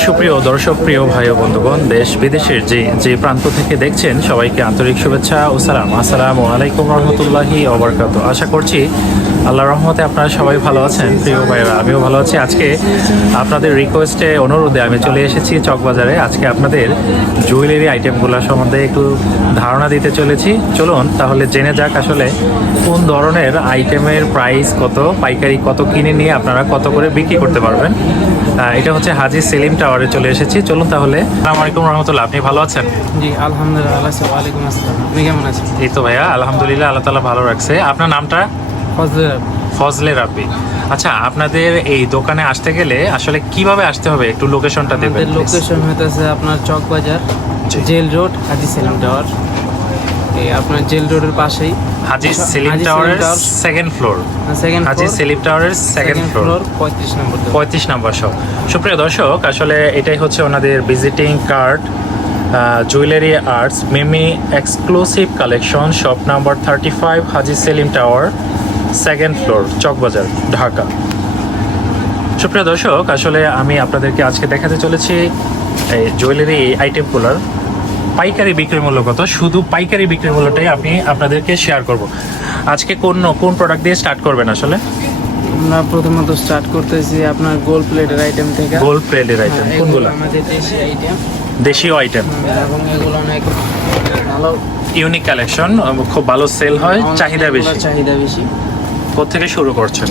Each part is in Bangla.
সুপ্রিয় দর্শক, প্রিয় ভাই ও বন্ধুগণ, দেশ বিদেশের যে যে প্রান্ত থেকে দেখছেন, সবাইকে আন্তরিক শুভেচ্ছা ও সালাম। আসসালামু আলাইকুম রহমতুল্লাহি অবরকাত আশা করছি আল্লাহ রহমতে আপনারা সবাই ভালো আছেন, প্রিয় ভাইরা আমিও ভালো আছি। আজকে আপনাদের রিকোয়েস্টে অনুরোধে আমি চলে এসেছি চকবাজারে। আজকে আপনাদের জুয়েলারি আইটেমগুলো সম্বন্ধে একটু ধারণা দিতে চলেছি। চলুন তাহলে জেনে যাক আসলে কোন ধরনের আইটেমের প্রাইস কত, পাইকারি কত কিনে নিয়ে আপনারা কত করে বিক্রি করতে পারবেন। এটা হচ্ছে হাজি সেলিম টাওয়ারে চলে এসেছি। চলুন তাহলে আসসালামু আলাইকুম রহমতুল্লাহ আপনি ভালো আছেন? জি আলহামদুলিল্লাহ আলাইকুম ওয়ালাইকুম আসসালাম। আপনি কেমন আছেন? এই তো ভাইয়া আলহামদুলিল্লাহ আল্লাহ তালা ভালো রাখছে। আপনার নামটা? ফজলে ফজলে রাব্বি। আচ্ছা আপনাদের এই দোকানে আসতে গেলে আসলে কীভাবে আসতে হবে? একটু লোকেশনটা দেবেন। লোকেশন হইতেছে আপনার Chawk Bazar jail road Haji Salam tower. আপনার জেল রোডের পাশেই। হাজি সেলিম টাওয়ারের tower. Second floor second Haji Selim টাওয়ারের সেকেন্ড ফ্লোর পঁয়ত্রিশ নম্বর পঁয়ত্রিশ নম্বর শপ সুপ্রিয় দর্শক আসলে এটাই হচ্ছে ওনাদের visiting card jewellery arts Mimi exclusive collection shop number thirty five Haji Selim tower second floor Chawkbazar Dhaka. সুপ্রিয় দর্শক আসলে আমি আপনাদেরকে আজকে দেখাতে চলেছি এই জুয়েলারি আইটেমগুলোর পাইকারি বিক্রির মূল্য কত? শুধু পাইকারি বিক্রির মূল্যটাই আমি আপনাদেরকে শেয়ার করব। আজকে কোন কোন প্রোডাক্ট দিয়ে স্টার্ট করবেন আসলে? আমরা প্রথমত স্টার্ট করতেছি আপনার গোল্ড প্লেটের আইটেম থেকে। গোল্ড প্লেটের আইটেম হ্যাঁ, কোনগুলো? আমাদের দেশি আইটেম দেশীয় আইটেম এবং এগুলো অনেক ভালো। ইউনিক কালেকশন খুব ভালো সেল হয় চাহিদা বেশি। চাহিদা বেশি। কোথেকে শুরু করছেন?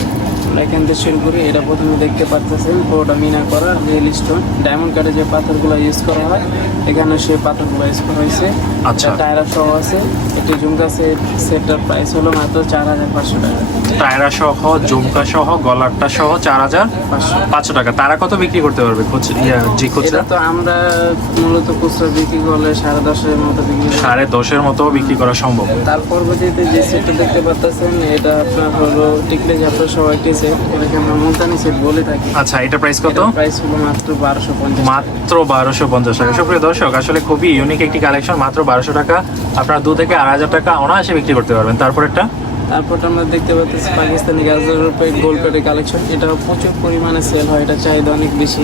আমরা এখান থেকে শুরু করি এটা প্রথমে দেখতে পাচ্ছেন পুরোটা মিনা করা রিয়েল স্টোন ডায়মন্ড কাটে যে পাথরগুলো ইউজ করা হয় এখানে সেই পাথরগুলো ইউজ করা হয়েছে। আচ্ছা। টায়রা সহ আছে। একটি ঝুমকা সেট সেটটার প্রাইস হলো মাত্র চার হাজার পাঁচশো টাকা। টায়রা সহ জুমকা সহ গলারটা সহ চার হাজার পাঁচশো টাকা। তারা কত বিক্রি করতে পারবে? জি খুচরা তো আমরা মূলত খুচরা বিক্রি করলে সাড়ে দশের মতো বিক্রি সাড়ে দশের মতো বিক্রি করা সম্ভব। তার পরবর্তীতে যে সেটটা দেখতে পাচ্ছেন এটা আপনার হলো টিকলে জাতীয় সহ একটি সেট এটাকে আমরা মুলতানি সেট বলে থাকি। আচ্ছা এটা প্রাইস কত? প্রাইস হলো মাত্র বারোশো পঞ্চাশ মাত্র বারোশো পঞ্চাশ টাকা। সুপ্রিয় দর্শক আসলে খুবই ইউনিক একটি কালেকশন মাত্র বারোশো টাকা। আপনারা দু থেকে আড়াই হাজার টাকা অনায়াসে বিক্রি করতে পারবেন। তারপরেরটা? তারপর আমরা দেখতে পাচ্ছি পাকিস্তানি গাজর রূপে গোল্ড প্লেটের কালেকশন এটা প্রচুর পরিমাণে সেল হয় এটা চাহিদা অনেক বেশি।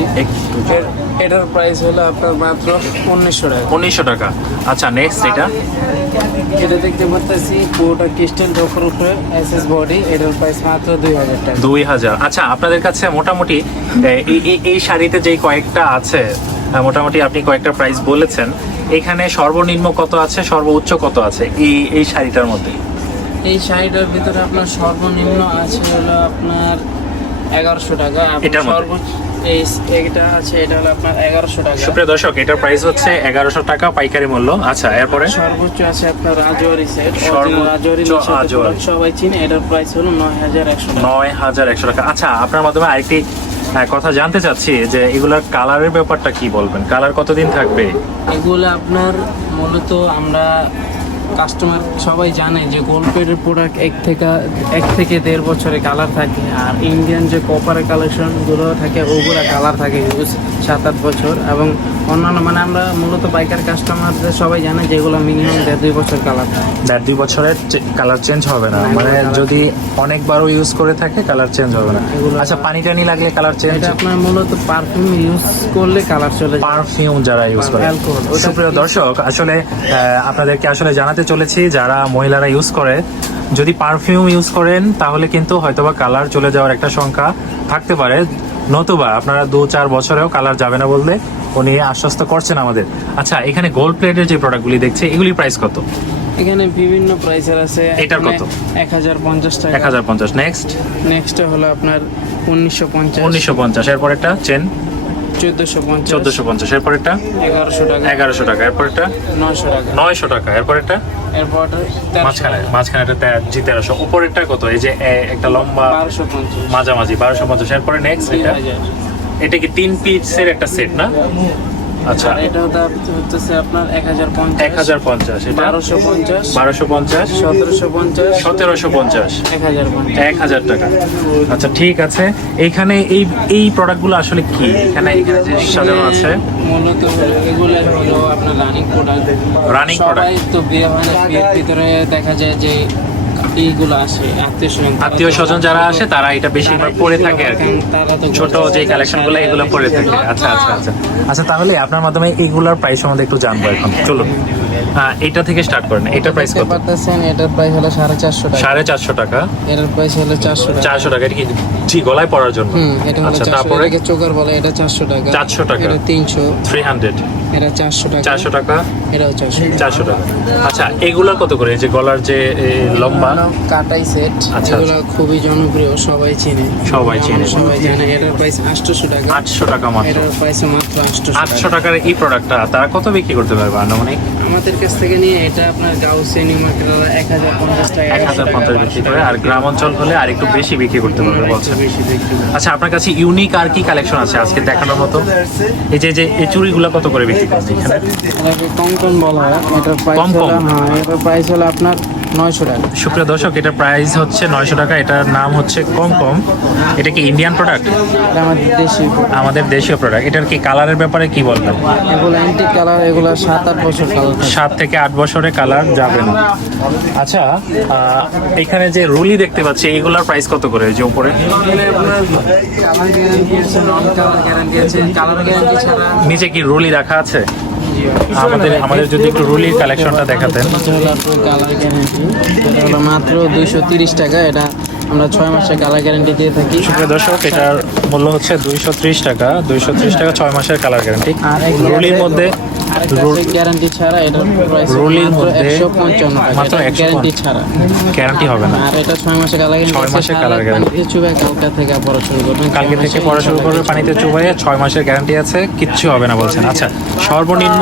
এর- এটার প্রাইস হলো আপনার মাত্র উনিশশো টাকা। উনিশশো টাকা। আচ্ছা নেক্সট এটা? এটা দেখতে পাচ্ছি পুরোটা ক্রিস্টাল ঢোকার উপরে এসএস বডি এটার প্রাইস মাত্র দুই হাজার টাকা। দুই হাজার। আচ্ছা আপনাদের কাছে মোটামুটি এই এই- এই শাড়িতে যেই কয়েকটা আছে মোটামুটি আপনি কয়েকটা প্রাইস বলেছেন এখানে সর্বনিম্ন কত আছে সর্বোচ্চ কত আছে এই এই শাড়িটার মধ্যে? এই শাড়িটার ভিতরে আপনার সর্বনিম্ন আছে হলো আপনার এগারোশো টাকা? সর্বোচ্চ এটা আছে এটা হলো আপনার এগারোশো টাকা। সুপ্রিয় দর্শক এটার প্রাইস হচ্ছে এগারোশো টাকা পাইকারি মূল্য। আচ্ছা এরপরে? সর্বোচ্চ আছে আপনার রাজওয়ারি সেট রাজওয়ারি। সবাই চিনে এটার প্রাইস হলো নয় হাজার একশো নয় হাজার একশো টাকা। আচ্ছা আপনার মাধ্যমে আরেকটি কথা জানতে চাচ্ছি যে এগুলার কালারের ব্যাপারটা কি বলবেন? কালার কতদিন থাকবে? এগুলো আপনার মূলত আমরা কাস্টমার সবাই জানে যে গোল্ড প্লেটের প্রোডাক্ট এক থেকে এক থেকে দেড় বছরে কালার থাকে আর ইন্ডিয়ান যে কপারের কালেকশনগুলো থাকে ওগুলো কালার থাকে use সাত আট বছর। এবং অন্যান্য মানে আমরা মূলত বাইকার কাস্টমারদের সবাই জানে যেগুলো মিনিমাম দেড় দুই বছর কালার থাকে। দেড় দুই বছরের কালার চেঞ্জ হবে না। না, মানে যদি অনেকবারও ইউজ করে থাকে কালার চেঞ্জ হবে না। আচ্ছা পানি টানি লাগলে কালার চেঞ্জ আপনার মূলত পারফিউম ইউজ করলে কালার চলে পারফিউম যারা ইউজ করে। সুপ্রিয় দর্শক আসলে আপনাদেরকে আসলে জানাতে চলেছি যারা মহিলারা ইউজ করে। যদি পারফিউম ইউজ করেন তাহলে কিন্তু হয়তোবা কালার চলে যাওয়ার একটা সংখ্যা থাকতে পারে। নতুবা আপনারা দু চার বছরেও কালার যাবে না বললে উনি আশ্বস্ত করছেন আমাদের। আচ্ছা এখানে গোল্ড প্লেটের যে প্রোডাক্টগুলি দেখছে এগুলি প্রাইস কত? এখানে বিভিন্ন প্রাইসের আছে। এটার কত? এক হাজার পঞ্চাশ এক টাকা হাজার পঞ্চাশ। নেক্সট নেক্সট হলো আপনার উনিশশো পঞ্চাশ। উনিশশো পঞ্চাশ। এরপর একটা চেন চোদ্দশো পঞ্চাশ। চোদ্দশো পঞ্চাশ। এরপর একটা এগারোশো টাকা। এগারোশো টাকা। এরপরেরটা? নয়শো টাকা। নয়শো টাকা। এরপরেরটা? এরপর মাঝখানে মাঝখানে একটা জি তেরোশো। উপরেরটা কত? এই যে একটা লম্বা বারোশো পঞ্চাশ। মাঝামাঝি বারোশো পঞ্চাশ। এরপরে নেক্সট এটা? এটা কি তিন পিসের একটা সেট না? আচ্ছা। এটা হচ্ছে আপনার এক হাজার পঞ্চাশ এক হাজার পঞ্চাশ বারোশো পঞ্চাশ বারোশো পঞ্চাশ সতেরোশো পঞ্চাশ সতেরোশো পঞ্চাশ এক হাজার এক হাজার টাকা। আচ্ছা ঠিক আছে। এইখানে এই এই প্রোডাক্টগুলো আসলে কি? এখানে এখানে যে সাজানো আছে। মূলত এগুলো হলো আপনার রানিং প্রোডাক্ট সবাই product। তো বিয়ে হয় ভিতরে দেখা যায় যে এইগুলো আসে আত্মীয় স্বজন আত্মীয় স্বজন যারা আসে তারা এটা বেশিরভাগ পরে থাকে আর কি। ছোট যে কালেকশনগুলো এগুলো পরে থাকে। আচ্ছা আচ্ছা আচ্ছা। আচ্ছা তাহলে আপনার মাধ্যমে এইগুলোর প্রাইস সম্বন্ধে একটু জানব এখন। চলুন। এইটা থেকে স্টার্ট করেন। এটার প্রাইস কত? পারতেছেন এটার প্রাইস হলো সাড়ে চারশো টাকা। সাড়ে চারশো টাকা। এটার প্রাইস হলো চারশো টাকা। চারশো টাকা এটা কি জি গলায় পড়ার জন্য? হুম এটা হলো আচ্ছা চারশো তারপরে? এটাকে চোকার বলে এটা চারশো টাকা। 400 টাকা। এটা তিনশো। থ্রি হান্ড্রেড এটা চারশো টাকা। চারশো টাকা? এটাও চারশো চারশো টাকা। আচ্ছা এগুলোর কত করে? এই যে গলার যে লম্বা? কাটাই সেট আচ্ছা, এগুলো খুবই জনপ্রিয় সবাই চিনে। সবাই চেনে। সবাই জানে এটার প্রাইস আটশোশো টাকা। আটশো টাকা মাত্র। এটার প্রাইস মাত্র আটশোশো আটশো টাকার এই প্রোডাক্টটা তারা কত বিক্রি করতে পারবে আনুমানিক? আমাদের কাছ থেকে নিয়ে এটা আপনার গাউসে নিউ মার্কেট এক হাজার পঞ্চাশ টাকা। এক হাজার পঞ্চাশ বিক্রি করে আর গ্রাম অঞ্চল হলে আর একটু বেশি বিক্রি করতে পারবে বলছেন। বেশি আচ্ছা আপনার কাছে ইউনিক আর কি কালেকশন আছে আজকে দেখানোর মতো? এই যে যে এই চুড়িগুলো কত করে বিক্রি এখানে এটাকে বলা হয় এটার প্রাইস? হলো হ্যাঁ এটার প্রাইস হলো আপনার নয়শো টাকা। সুপ্রিয় দর্শক এটার প্রাইস হচ্ছে নয়শো টাকা। এটার নাম হচ্ছে কম কম। এটা কি ইন্ডিয়ান প্রোডাক্ট এটা আমাদের দেশি আমাদের দেশীয় প্রোডাক্ট এটার কি কালারের ব্যাপারে কি বলবেন? এগুলো কালার এগুলো সাত আট বছর কালার সাত থেকে আট বছরে কালার যাবে না। আচ্ছা এখানে যে রুলি দেখতে পাচ্ছি এইগুলোর প্রাইস কত করে যে উপরে? নিচে কি রুলি রাখা আছে? আমাদের আমাদের যদি একটু রুলির কালেকশনটা দেখাতেন। এটা মাত্র দুইশো তিরিশ টাকা এটা আমরা ছয় মাসের কালার গ্যারান্টি দিয়ে থাকি সুপ্রিয় দর্শক এটার মূল্য হচ্ছে দুইশো ত্রিশ টাকা। দুইশো ত্রিশ টাকা ছয় মাসের কালার গ্যারান্টি আর রুলির মধ্যে গ্যারান্টি ছাড়া রুলির মাত্র মধ্যে গ্যারান্টি ছাড়া। গ্যারান্টি হবে না। আর এটা মাসের কালার গ্যারান্টি মাসের কালকা থেকে পড়া শুরু করবেন কালকে ছয় থেকে পড়া শুরু করবে পানিতে চুবাইয়ে মাসের গ্যারান্টি আছে কিচ্ছু হবে না বলছেন। আচ্ছা সর্বনিম্ন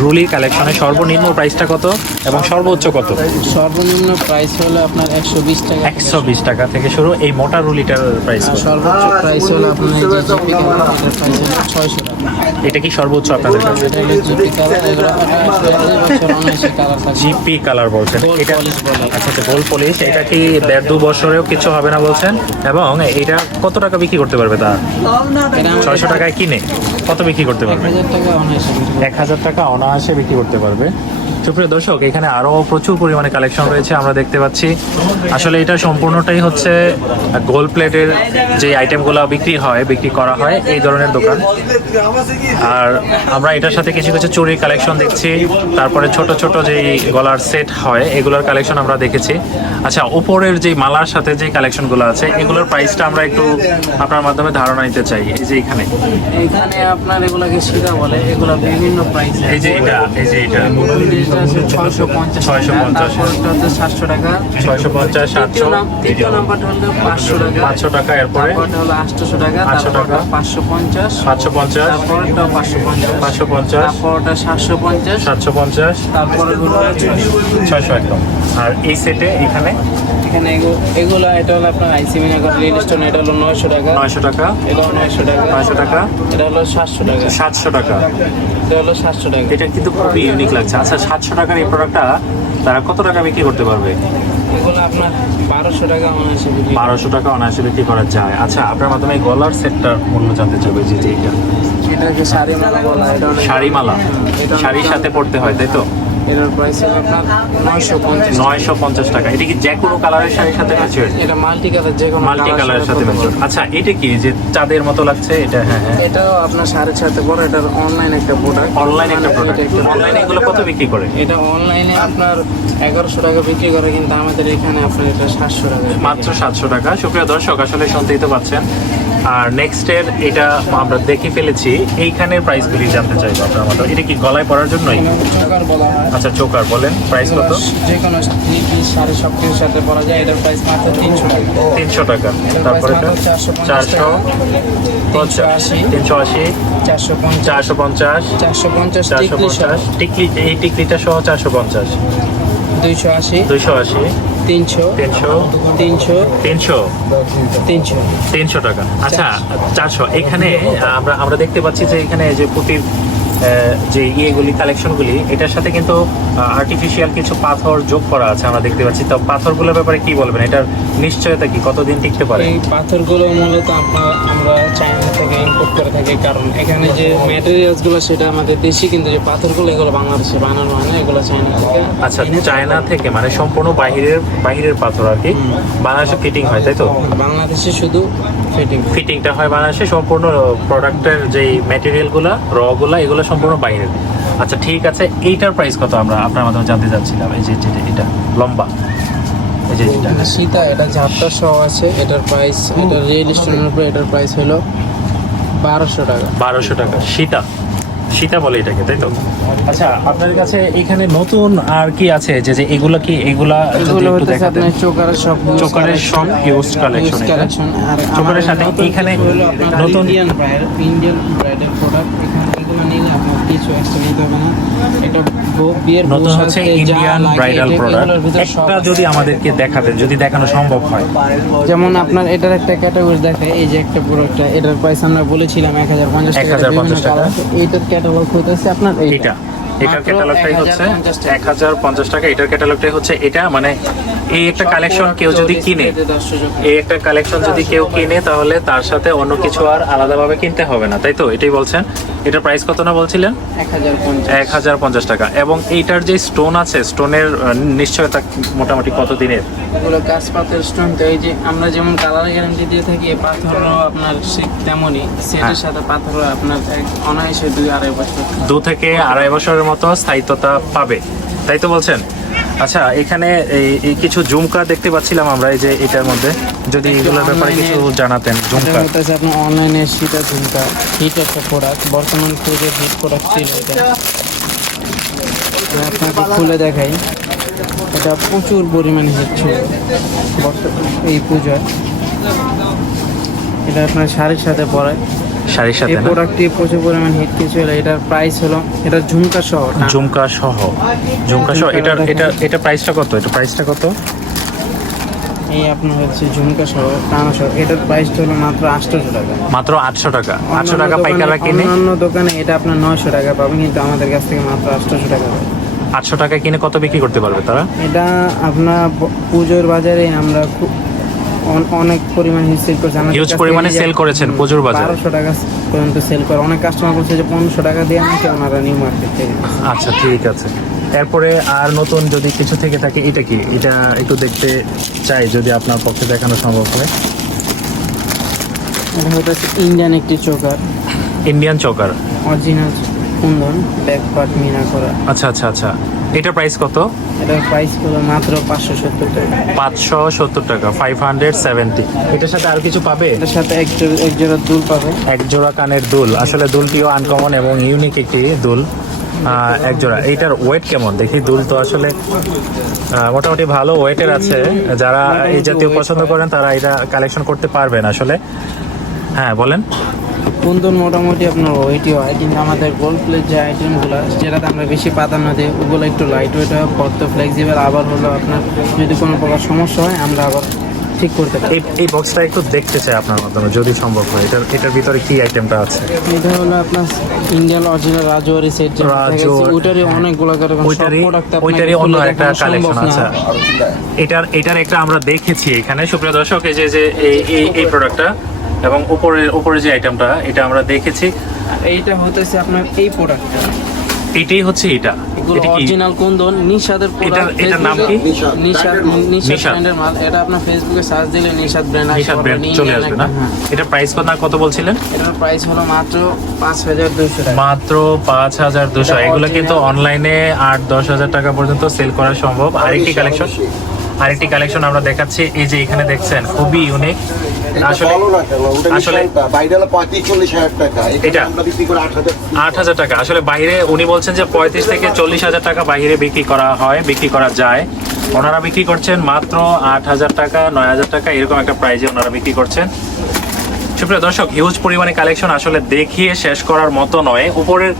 রুলির কালেকশনে সর্বনিম্ন প্রাইসটা কত এবং সর্বোচ্চ কত? সর্বনিম্ন প্রাইস হলো আপনার একশো বিশ টাকা একশো বিশ টাকা থেকে শুরু এই মোটা রুলিটার প্রাইস সর্বোচ্চ প্রাইস হলো আপনার এই যে জিপি কালার এটার প্রাইস হলো ছয়শো টাকা। এটা কি সর্বোচ্চ আপনাদের কাছে? এটা জিপি কালার বলছেন। এটা আচ্ছা আচ্ছা গোল পলিশ এটা কি দেড় দু বছরেও কিছু হবে না বলছেন? এবং এটা কত টাকা বিক্রি করতে পারবে তা ছয়শো টাকায় কিনে। কত বিক্রি করতে পারবে। এক হাজার টাকা অনায়াসে বিক্রি করতে পারবে। সুপ্রিয় দর্শক এখানে আরও প্রচুর পরিমাণে কালেকশন রয়েছে আমরা দেখতে পাচ্ছি। আসলে এটা সম্পূর্ণটাই হচ্ছে গোল্ড প্লেটের যে আইটেমগুলো বিক্রি হয় বিক্রি করা হয় এই ধরনের দোকান। আর আমরা এটার সাথে কিছু কিছু চুরির কালেকশন দেখছি তারপরে ছোট ছোট যে গলার সেট হয় এগুলোর কালেকশন আমরা দেখেছি। আচ্ছা ওপরের যে মালার সাথে যে কালেকশনগুলো আছে এগুলোর প্রাইসটা আমরা একটু আপনার মাধ্যমে ধারণা নিতে চাই এই যে এখানে। এখানে আপনার এগুলাকে সিধা বলে এগুলা বিভিন্ন প্রাইস এই যে এটা এই যে এটা। ছয়শো পঞ্চাশ 650 তারপরটা হচ্ছে সাতশো টাকা। ছয়শো পঞ্চাশ সাতশো তৃতীয় নাম্বারটা হলো পাঁচশো টাকা। পাঁচশো টাকা এরপরে? হলো আটশোশো টাকা আটশো টাকা। পাঁচশো পঞ্চাশ। পাঁচশো পঞ্চাশ। তারপরটা পাঁচশো পঞ্চাশ। পাঁচশো পঞ্চাশ। তারপরটা সাতশো পঞ্চাশ। সাতশো পঞ্চাশ। তারপরে হলো ছয়শো ছয়শো একদম। আর এই সেটে এখানে এখানে এগু- এগুলা এটা হলো আপনার আইসি মিনাগর রিয়েল স্টোন এটা হলো নয়শো টাকা। নয়শো টাকা? এটা হলো নয়শো টাকা। নয়শো টাকা? এটা হলো সাতশো টাকা। সাতশো টাকা। এটা হলো সাতশো টাকা। এটা কিন্তু খুবই ইউনিক লাগছে। আচ্ছা সাতশো টাকার এই প্রোডাক্টটা তারা কত টাকা বিক্রি করতে পারবে? এগুলো আপনার বারোশো টাকা অনায়াসে বিক্রি করে। বারোশো টাকা অনায়াসে বিক্রি করা যায়। আচ্ছা আপনার মাধ্যমে গলার সেটটার মূল্য জানতে চাইবে জি জি এটা এটাকে শাড়ি মালা বলা হয়, এটা অনেক- শাড়িমালা। এটা শাড়ির সাথে পড়তে হয় তাই তো? এটার প্রাইস হলো আপনার নয়শো পঞ্চাশ নয়শো পঞ্চাশ টাকা। এটা কি যে কোনো কালারের শাড়ির সাথে ম্যাচ হয়ে এটা মাল্টি কালার যে কোনো মাল্টি কালারের সাথে ম্যাচ আচ্ছা এটা কি যে চাঁদের মতো লাগছে? এটা হ্যাঁ হ্যাঁ। এটাও আপনার সাড়ে ছয়তে পরে এটার অনলাইন একটা প্রোডাক্ট অনলাইন একটা প্রোডাক্ট অনলাইনে এগুলো কত বিক্রি করে? এটা অনলাইনে আপনার এগারোশো টাকা বিক্রি করে কিন্তু আমাদের এখানে আপনার এটা সাতশো টাকা। মাত্র সাতশো টাকা। সুপ্রিয় দর্শক আসলে শুনতেই তো পাচ্ছেন। আর নেক্সট এর এটা আমরা দেখে ফেলেছি এইখানের প্রাইসগুলি জানতে চাইব আপনার মতো। এটা কি গলায় পড়ার জন্যই? চকার বলা আচ্ছা চোকার বলেন প্রাইস কত? যে কোনো থ্রি পিস শাড়ি সব কিছুর সাথে পরা যায় এটার প্রাইস মাত্র তিনশো টাকা। তিনশো টাকা। তারপরে চারশো চারশো তিনশো আশি। তিনশো আশি। চারশো পঞ্চাশ। চারশো পঞ্চাশ। চারশো পঞ্চাশ চারশো পঞ্চাশ। টিকলি এই টিকলিটা সহ চারশো পঞ্চাশ। দুইশো আশি দুইশো আশি তিনশো তিনশো তিনশো তিনশো তিনশো তিনশো টাকা। আচ্ছা চারশো। এখানে আমরা আমরা দেখতে পাচ্ছি যে এখানে যে পুটির যে ইয়েগুলি কালেকশনগুলি এটার সাথে কিন্তু আর্টিফিশিয়াল কিছু পাথর যোগ করা আছে আমরা দেখতে পাচ্ছি। তো পাথরগুলোর ব্যাপারে কি বলবেন? এটার নিশ্চয়তা কি? কতদিন টিকতে পারে? এই পাথরগুলো মূলত আপনার আমরা চায়না থেকে ইম্পোর্ট করে থাকি কারণ এখানে যে ম্যাটেরিয়ালসগুলো সেটা আমাদের দেশি কিন্তু যে পাথরগুলো এগুলো বাংলাদেশে বানানো হয় না এগুলো চায়না থেকে আচ্ছা চায়না থেকে মানে সম্পূর্ণ বাহিরের বাহিরের পাথর আর কি? বাংলাদেশে ফিটিং হয় তাই তো? বাংলাদেশে শুধু ফিটিং ফিটিংটা হয় বাংলাদেশে সম্পূর্ণ প্রোডাক্টের যেই ম্যাটেরিয়ালগুলো রগুলা এগুলো সম্পূর্ণ বাইরের। আচ্ছা ঠিক আছে এইটার প্রাইস কত আমরা আপনার মাধ্যমে জানতে চাচ্ছিলাম? এই যে যেটা এটা লম্বা। এই যে যেটা সীতা এটা ঝাপটা সহ আছে এটার প্রাইস এটা রিয়েল স্টোনের উপরে এটার প্রাইস হলো বারোশো টাকা। বারোশো টাকা। সীতা। সীতা বলে এটাকে তাই তো? আচ্ছা আপনার কাছে এখানে নতুন আর কি আছে? যে যে এগুলা কি এগুলা এগুলো একটু হচ্ছে আপনার চোকারের সব চোকারের সব collection এটা। কালেকশন আর চোকারের সাথে এইখানে নতুন- ইন্ডিয়ান ইন্ডিয়ান প্রোডাক্ট এখানে এগুলো নিলে আপনার কিছু এক্সট্রা হবে না। এটা বিয়ের নতুন হচ্ছে ইন্ডিয়ান ব্রাইডাল প্রোডাক্ট এগুলোর ভিতরে সব একটা যদি আমাদেরকে দেখাতেন যদি দেখানো সম্ভব হয়। যেমন আপনার এটার একটা ক্যাটাগরি দেখে এই যে একটা প্রোডাক্টটা এটার প্রাইস আমরা বলেছিলাম এক হাজার পঞ্চাশ টাকা 1050 টাকা। এইটার ক্যাটালগ হতেছে আপনার এইটা। এটার ক্যাটালগটাই হচ্ছে 1050 এক হাজার পঞ্চাশ টাকা। এটার ক্যাটালগটাই হচ্ছে এটা মানে এই একটা কালেকশন কেউ যদি কিনে এই একটা কালেকশন যদি কেউ কিনে তাহলে তার সাথে অন্য কিছু আর আলাদাভাবে কিনতে হবে না তাই তো? এটাই বলছেন। এটার প্রাইস কত না বলছিলেন? এক হাজার পঞ্চাশ। টাকা। এবং এইটার যে স্টোন আছে স্টোনের নিশ্চয়তা মোটামুটি কত দিনের? এগুলো গাছ পাথর স্টোন তো এই যে আমরা যেমন কালার গ্যারান্টি দিয়ে থাকি পাথরও আপনার ঠিক তেমনই সেটের হ্যাঁ। সাথে পাথরও আপনার অনায়াসে দুই আড়াই বছর। দু থেকে আড়াই বছরের মতো স্থায়িত্বতা পাবে। তাই তো বলছেন? আচ্ছা এখানে এই কিছু ঝুমকা দেখতে পাচ্ছিলাম আমরা এই যে এটার মধ্যে। যদি এগুলোর ব্যাপারে কিছু জানাতেন ঝুমকা। এটা হচ্ছে আপনার অনলাইনে শীতা ঝুমকা হিট একটা প্রোডাক্ট বর্তমান পুজোর হিট প্রোডাক্ট ছিল এটা। আপনাকে খুলে দেখাই। এটা প্রচুর পরিমাণে হিট ছিল বর্তমান এই পুজোয়। এটা আপনার শাড়ির সাথে পরায়। শাড়ির সাথে এই প্রোডাক্টটি প্রচুর পরিমাণ হিট ছিল এটার প্রাইস হলো এটা ঝুমকা সহ ঝুমকা সহ। ঝুমকা সহ দেখেন। এটা এটা প্রাইসটা কত? এটা প্রাইসটা কত? এই আপনার হচ্ছে ঝুমকা সহ টানা সহ এটার প্রাইসটা হলো মাত্র আটশোশো টাকা। মাত্র আটশো টাকা। আটশো টাকা পাইকাররা কিনে? অন্যান্য দোকানে এটা আপনার নয়শো টাকা পাবেন কিন্তু আমাদের কাছ থেকে মাত্র আটশোশো টাকা পাবেন। আটশো টাকা কিনে কত বিক্রি করতে পারবে তারা? এটা আপনার পুজোর বাজারে আমরা খুব অনেক পরিমাণ সেল করছি। Huge পরিমাণে sell করেছেন পুজোর বাজারে। বারোশো টাকা পর্যন্ত সেল করে। অনেক কাস্টমার বলছে যে পনেরোশো টাকা দিয়ে আমাকে ওনারা নিউ মার্কেট থেকে। আচ্ছা ঠিক আছে। এরপরে আর নতুন যদি কিছু থেকে থাকে এটা কি? এটা একটু দেখতে চাই যদি আপনার পক্ষে দেখানো সম্ভব হয়। এটা হচ্ছে ইন্ডিয়ান একটি choker. Indian choker. Original kundan back part Mina করা। আচ্ছা আচ্ছা আচ্ছা। এটার প্রাইস কত? এটার প্রাইস হলো মাত্র পাঁচশো সত্তর টাকা। পাঁচশো সত্তর টাকা ফাইভ হান্ড্রেড সেভেন্টি এটার সাথে আর কিছু পাবে? এটার সাথে এক জোড়া এক জোড়া দুল পাবে। এক জোড়া কানের দুল। আসলে দুলটিও আনকমন এবং ইউনিক একটি দুল। এক জোড়া। এইটার ওয়েট কেমন? দেখি দুল তো আসলে মোটামুটি ভালো ওয়েটের আছে। যারা এই জাতীয় পছন্দ করেন তারা এটা কালেকশন করতে পারবেন আসলে। হ্যাঁ বলেন। কুন্দন মোটামুটি আপনার ওয়েটই হয়, কিন্তু আমাদের গোল্ড প্লেট যে আইটেমগুলো যেটাতে আমরা বেশি প্রাধান্য দিই, ওগুলো একটু লাইট ওয়েট হয় কত ফ্লেক্সিবল আবার হলো আপনার যদি কোনো প্রকার সমস্যা হয়, আমরা আবার ঠিক করতে পারি। এই বক্সটা একটু দেখতে চাই আপনার মাধ্যমে যদি সম্ভব হয়। এটার এটার ভিতরে কি আইটেমটা আছে? এটা হলো আপনার Indian original Rajwari set Rajwari- ওইটারই অনেকগুলো ওইটারই ওইটারই অন্য একটা কালেকশন আছে এটার এটার একটা আমরা দেখেছি এখানে। সুপ্রিয় দর্শক এই যে যে এই এই এই প্রোডাক্টটা এবং উপরে উপরে যে আইটেমটা এটা আমরা দেখেছি। এইটা হতেছে আপনার এই প্রোডাক্টটা এটাই হচ্ছে এটা। এগুলো এটা কি? অরিজিনাল কুন্দন নিশাদের এটার- এটার নাম কি? নিশাদ নিশাদ। ব্র্যান্ডের মাল। এটা আপনার ফেসবুকে সার্চ দিলে নিশাদ ব্র্যান্ড নিশাদ ব্র্যান্ড চলে আসবে না? এটা প্রাইস কত কত বলছিলেন? এটার প্রাইস হলো মাত্র পাঁচ হাজার দুশো টাকা। মাত্র পাঁচ হাজার দুশো এটা এগুলো কিন্তু অনলাইনে আট দশ হাজার টাকা পর্যন্ত সেল করা সম্ভব। আরেকটি কালেকশন আরেকটি কালেকশন আমরা দেখাচ্ছি। এই যে এখানে দেখছেন খুবই ইউনিক আসলে এটা? আট হাজার টাকা। আসলে বাইরে উনি বলছেন যে পঁয়ত্রিশ থেকে চল্লিশ হাজার টাকা বাইরে বিক্রি করা হয় বিক্রি করা যায়। ওনারা বিক্রি করছেন মাত্র আট হাজার টাকা নয় হাজার টাকা এরকম একটা প্রাইজে ওনারা বিক্রি করছেন। সুপ্রিয় দর্শক হিউজ পরিমাণে কালেকশন আসলে দেখিয়ে শেষ করার মতো নয়। উপরের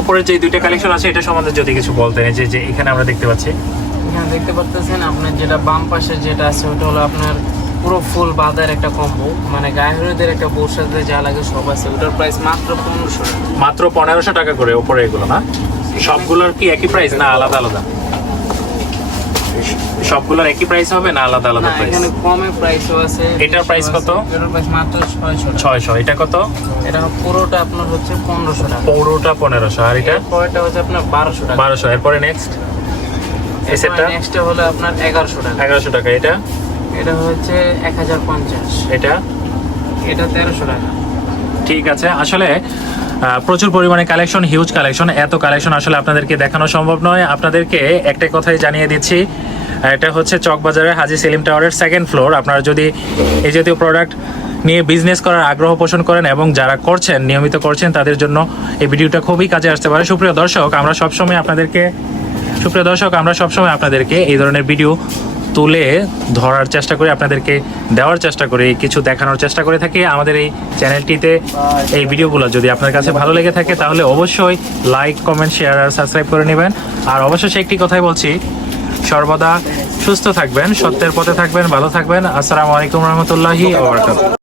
উপরের যে দুইটা কালেকশন আছে এটা সম্বন্ধে যদি কিছু বলতেন এই যে যে এখানে আমরা দেখতে পাচ্ছি। এখানে দেখতে পাচ্ছেন আপনার যেটা বাম পাশে যেটা আছে ওটা হলো আপনার পুরো ফুল বাঁধার একটা কম্বো মানে গায়ে হলুদের একটা বউর সাথে যা লাগে সব আছে। ওটার প্রাইস মাত্র পনেরোশো মাত্র পনেরোশো টাকা করে ওপরে এগুলো না? সবগুলোর কি একই প্রাইস না আলাদা আলাদা? সবগুলোর একই প্রাইস হবে না আলাদা আলাদা প্রাইস এখানে কমে প্রাইসও আছে এটার price কত? এটার প্রাইস মাত্র ছয়শো টাকা। ছয়শো। এটা কত? এটা পুরোটা আপনার হচ্ছে পনেরোশো টাকা। পৌরোটা পনেরোশো। আর এটা? পরেরটা হচ্ছে আপনার বারোশো টাকা। বারোশো। এরপরে নেক্সট এই সেটটা নেক্সটটা হলো আপনার এগারোশো টাকা। এগারোশো টাকা। এটা? এটা হচ্ছে এক হাজার পঞ্চাশ। এটা? এটা তেরোশো টাকা। ঠিক আছে আসলে প্রচুর পরিমাণে কালেকশন হিউজ কালেকশন এত কালেকশন আসলে আপনাদেরকে দেখানো সম্ভব নয়। আপনাদেরকে একটা কথাই জানিয়ে দিচ্ছি এটা হচ্ছে চকবাজারের হাজি সেলিম টাওয়ারের সেকেন্ড ফ্লোর আপনারা যদি এই জাতীয় প্রোডাক্ট নিয়ে বিজনেস করার আগ্রহ পোষণ করেন এবং যারা করছেন নিয়মিত করছেন তাদের জন্য এই ভিডিওটা খুবই কাজে আসতে পারে। সুপ্রিয় দর্শক আমরা সবসময় আপনাদেরকে সুপ্রিয় দর্শক আমরা সবসময় আপনাদেরকে এই ধরনের ভিডিও তুলে ধরার চেষ্টা করি, আপনাদেরকে দেওয়ার চেষ্টা করি, কিছু দেখানোর চেষ্টা করে থাকি। আমাদের এই চ্যানেলটিতে এই ভিডিওগুলো যদি আপনার কাছে ভালো লেগে থাকে, তাহলে অবশ্যই লাইক কমেন্ট শেয়ার আর সাবস্ক্রাইব করে নেবেন। আর অবশ্যই একটি কথাই বলছি, সর্বদা সুস্থ থাকবেন, সত্যের পথে থাকবেন, ভালো থাকবেন। আসসালামু আলাইকুম রহমতুল্লাহি